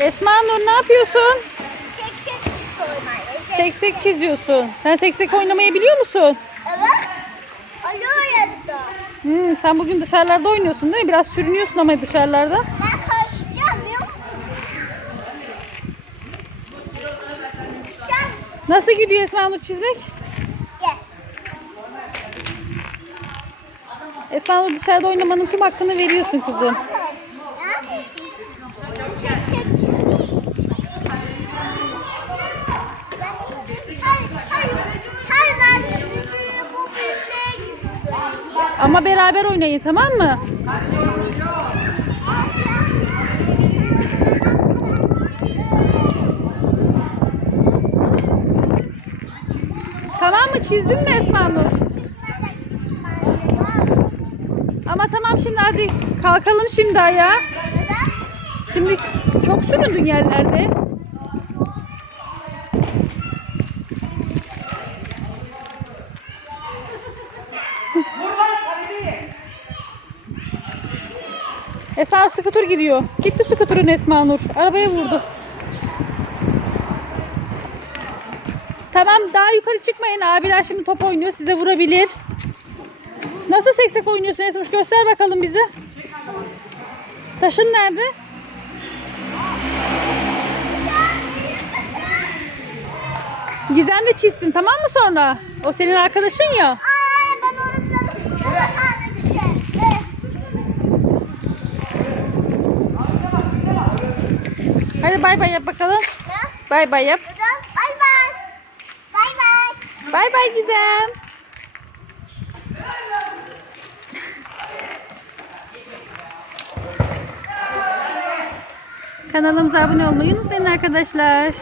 Esma Nur ne yapıyorsun? Seksek çiziyorsun. Sen seksek oynamayı biliyor musun? Evet. Yanında. Hmm, sen bugün dışarılarda oynuyorsun değil mi? Biraz sürünüyorsun ama dışarılarda. Ben kaçacağım biliyor musun? Nasıl gidiyor Esma Nur çizmek? gel. Esma Nur dışarıda oynamanın tüm hakkını veriyorsun kızım. Ama beraber oynayın tamam mı? Tamam mı? Çizdin mi Esma Nur? Ama tamam şimdi hadi kalkalım şimdi ayağa. Şimdi çok süründün yerlerde. Esma skuter gidiyor. Gitti skuterın Esma Nur. Arabaya vurdu. Tamam daha yukarı çıkmayın. Abiler şimdi top oynuyor. Size vurabilir. Nasıl seksek oynuyorsun Esmuş? Göster bakalım bize. Taşın nerede? Gizem de çizsin tamam mı sonra? O senin arkadaşın ya. Ay ben onu sana bir şey. Hadi bay bay yap bakalım. Bay bay yap. Bay bay. Bay bay. Bay bay Gizem. Kanalımıza abone olmayı unutmayın arkadaşlar.